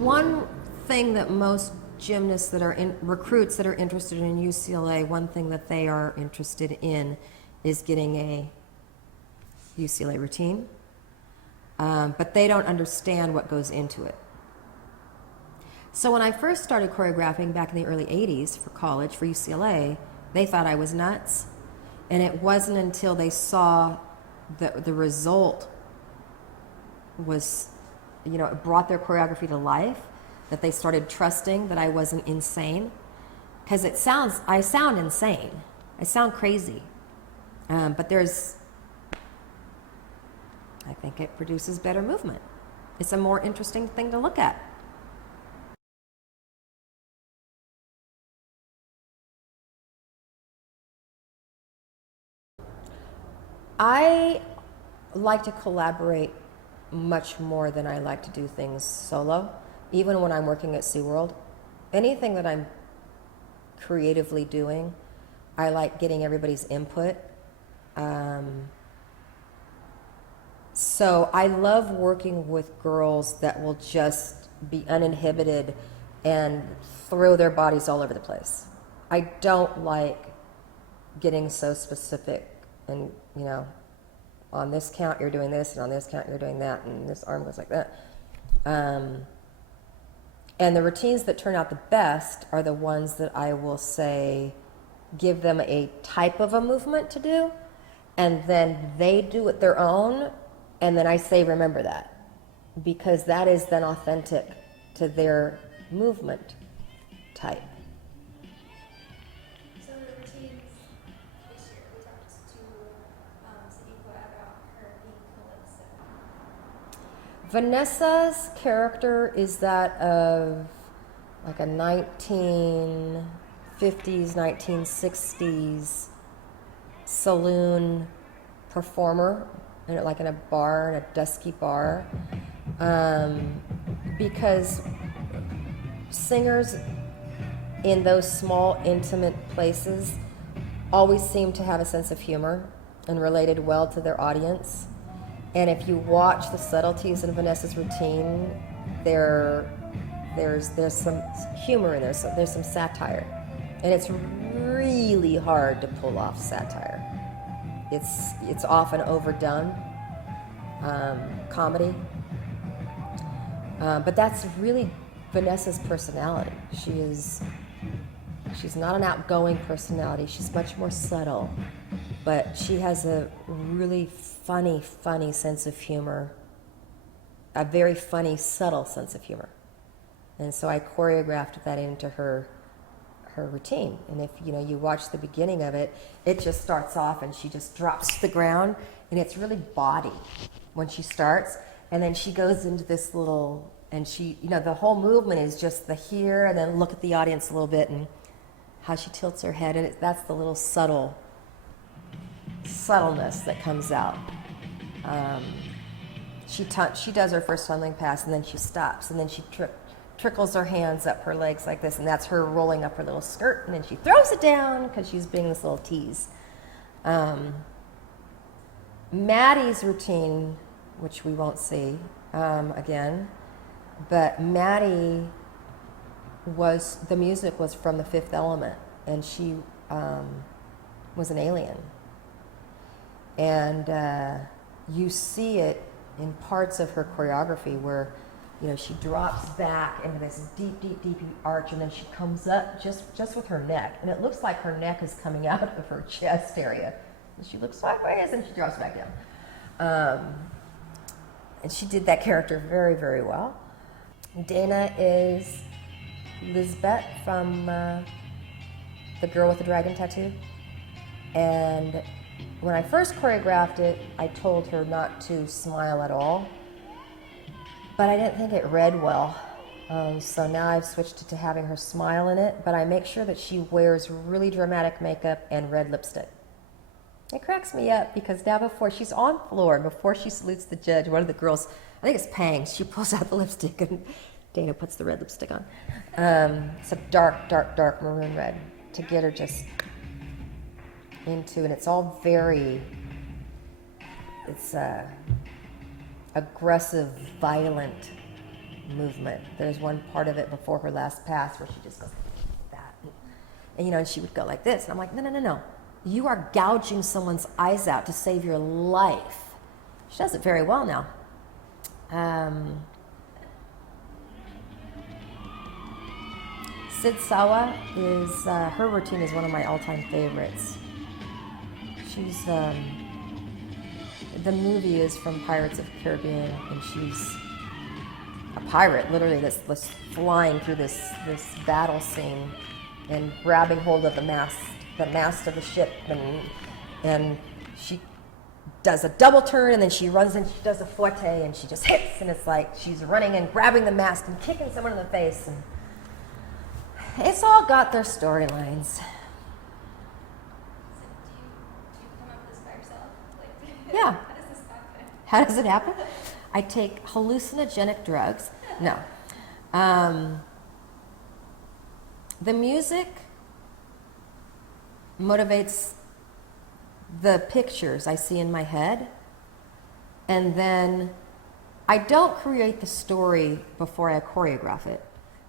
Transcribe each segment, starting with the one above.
One thing that most gymnasts that are recruits that are interested in UCLA, one thing that they are interested in is getting a UCLA routine, but they don't understand what goes into it. So when I first started choreographing back in the early 80s for college, for UCLA, they thought I was nuts. And it wasn't until they saw that the result was, it brought their choreography to life, that they started trusting that I wasn't insane. Because I sound insane. I sound crazy. But I think it produces better movement. It's a more interesting thing to look at. I like to collaborate much more than I like to do things solo, even when I'm working at SeaWorld. Anything that I'm creatively doing, I like getting everybody's input. So I love working with girls that will just be uninhibited and throw their bodies all over the place. I don't like getting so specific and, on this count you're doing this, and on this count you're doing that, and this arm goes like that. And the routines that turn out the best are the ones that I will say, give them a type of a movement to do, and then they do it their own, and then I say, remember that, because that is then authentic to their movement type. So the routines this year, we talked to Sadiqa about her being Calypso. Vanessa's character is that of like a 1950s, 1960s saloon performer, like in a bar, in a dusky bar, because singers in those small, intimate places always seem to have a sense of humor and related well to their audience. And if you watch the subtleties in Vanessa's routine, there's some humor in there, so there's some satire. And it's really hard to pull off satire. It's often overdone, comedy. But that's really Vanessa's personality. She's not an outgoing personality. She's much more subtle, but she has a really funny sense of humor, a very funny, subtle sense of humor. And so I choreographed that into her routine. And if you watch the beginning of it, it just starts off and she just drops to the ground, and it's really body when she starts, and then she goes into this little, and she, the whole movement is just the here, and then look at the audience a little bit, and how she tilts her head, and that's the little subtleness that comes out. She does her first tumbling pass, and then she stops, and then she trickles her hands up her legs like this, and that's her rolling up her little skirt, and then she throws it down because she's being this little tease. Maddie's routine, which we won't see again, but Maddie the music was from The Fifth Element, and she was an alien. And you see it in parts of her choreography where she drops back into this deep arch, and then she comes up just with her neck, and it looks like her neck is coming out of her chest area. And she looks sideways, and she drops back down. And she did that character very, very well. Dana is Lisbeth from The Girl with the Dragon Tattoo. And when I first choreographed it, I told her not to smile at all, but I didn't think it read well. So now I've switched it to having her smile in it, but I make sure that she wears really dramatic makeup and red lipstick. It cracks me up because now before she's on floor, before she salutes the judge, one of the girls, I think it's Pangs, she pulls out the lipstick and Dana puts the red lipstick on. It's a dark maroon red to get her just into, and it's all very, it's aggressive, violent movement. There's one part of it before her last pass where she just goes like that. And and she would go like this. And I'm like, no. You are gouging someone's eyes out to save your life. She does it very well now. Sid Sawa is, her routine is one of my all-time favorites. She's, the movie is from Pirates of the Caribbean, and she's a pirate, literally, that's flying through this battle scene and grabbing hold of the mast of the ship, and she does a double turn, and then she runs and she does a forte, and she just hits, and it's like she's running and grabbing the mast and kicking someone in the face, and it's all got their storylines. So do you come up with this by yourself? Like, Yeah. How does this happen? How does it happen? I take hallucinogenic drugs. No. The music motivates the pictures I see in my head, and then I don't create the story before I choreograph it.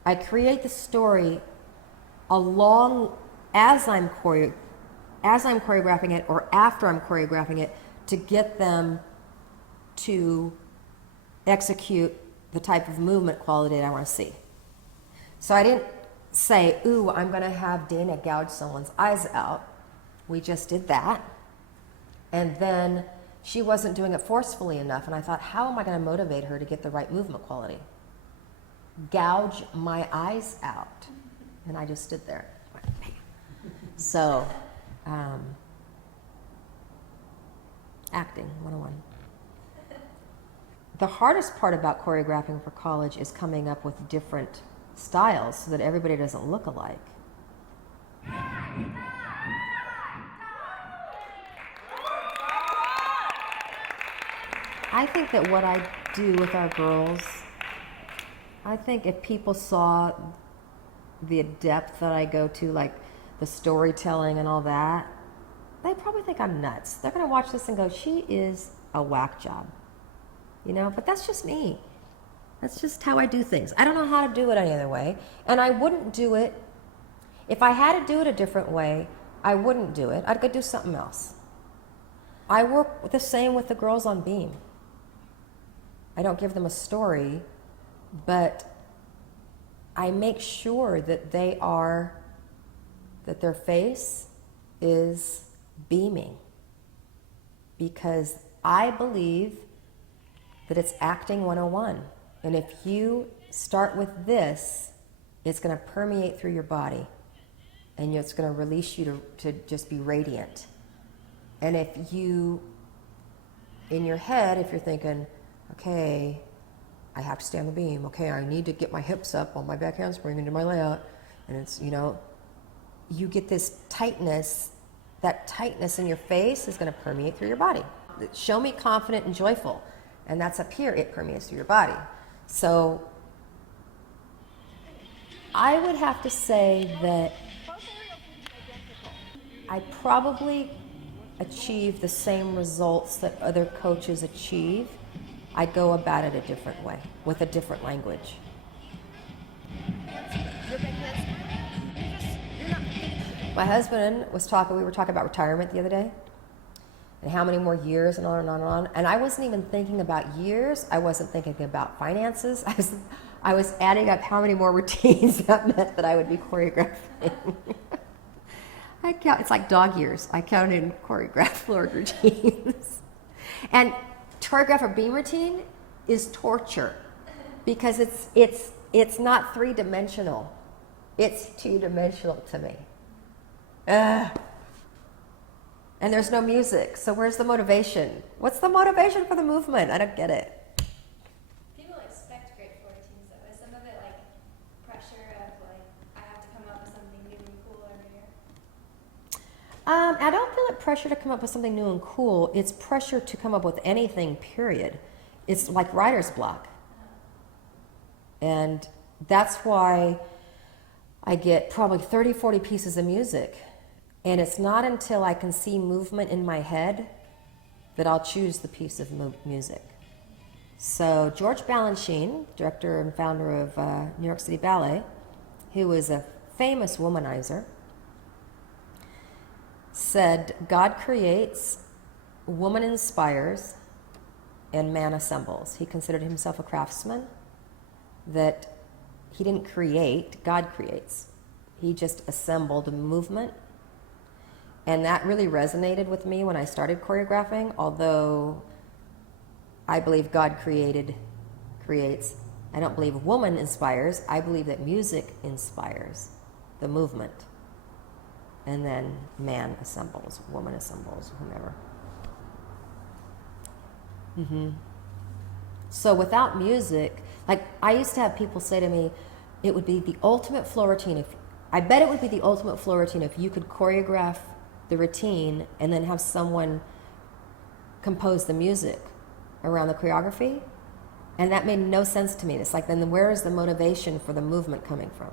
I create the story along as I'm choreographing it or after I'm choreographing it to get them to execute the type of movement quality that I want to see. So I didn't say, ooh, I'm going to have Dana gouge someone's eyes out. We just did that. And then she wasn't doing it forcefully enough, and I thought, how am I going to motivate her to get the right movement quality? Gouge my eyes out. And I just stood there. So, acting 101. The hardest part about choreographing for college is coming up with different styles so that everybody doesn't look alike. I think that what I do with our girls, I think if people saw the depth that I go to, like the storytelling and all that, they probably think I'm nuts. They're going to watch this and go, she is a whack job. But that's just me. That's just how I do things. I don't know how to do it any other way. And I wouldn't do it. If I had to do it a different way, I wouldn't do it. I'd go do something else. I work the same with the girls on beam. I don't give them a story, but I make sure that that their face is beaming, because I believe that it's acting 101. And if you start with this, it's going to permeate through your body, and it's going to release you to just be radiant. And if you, in your head, if you're thinking, okay, I have to stay on the beam. Okay, I need to get my hips up on my back handspring into my layout. And it's, you get this tightness. That tightness in your face is going to permeate through your body. Show me confident and joyful. And that's up here. It permeates through your body. So I would have to say that I probably achieve the same results that other coaches achieve. I go about it a different way, with a different language. My husband we were talking about retirement the other day, and how many more years, and on and on and on. And I wasn't even thinking about years. I wasn't thinking about finances. I was adding up how many more routines that meant that I would be choreographing. It's like dog years. I counted choreographed floor routines. And choreograph a beam routine is torture, because it's not three-dimensional. It's two-dimensional to me. And there's no music, so where's the motivation? What's the motivation for the movement? I don't get it. People expect great floor routines, though. Is some of it like pressure of like, I have to come up with something new and cool every year? I don't feel it pressure to come up with something new and cool. It's pressure to come up with anything, period. It's like writer's block. And that's why I get probably 30, 40 pieces of music. And it's not until I can see movement in my head that I'll choose the piece of music. So George Balanchine, director and founder of New York City Ballet, who was a famous womanizer, said, God creates, woman inspires, and man assembles. He considered himself a craftsman, that he didn't create, God creates. He just assembled a movement. And that really resonated with me when I started choreographing, although I believe God creates. I don't believe woman inspires. I believe that music inspires the movement. And then man assembles, woman assembles, whomever. So without music, like I used to have people say to me, it would be the ultimate floor routine. I bet it would be the ultimate floor routine if you could choreograph the routine and then have someone compose the music around the choreography. And that made no sense to me. It's like, then where is the motivation for the movement coming from?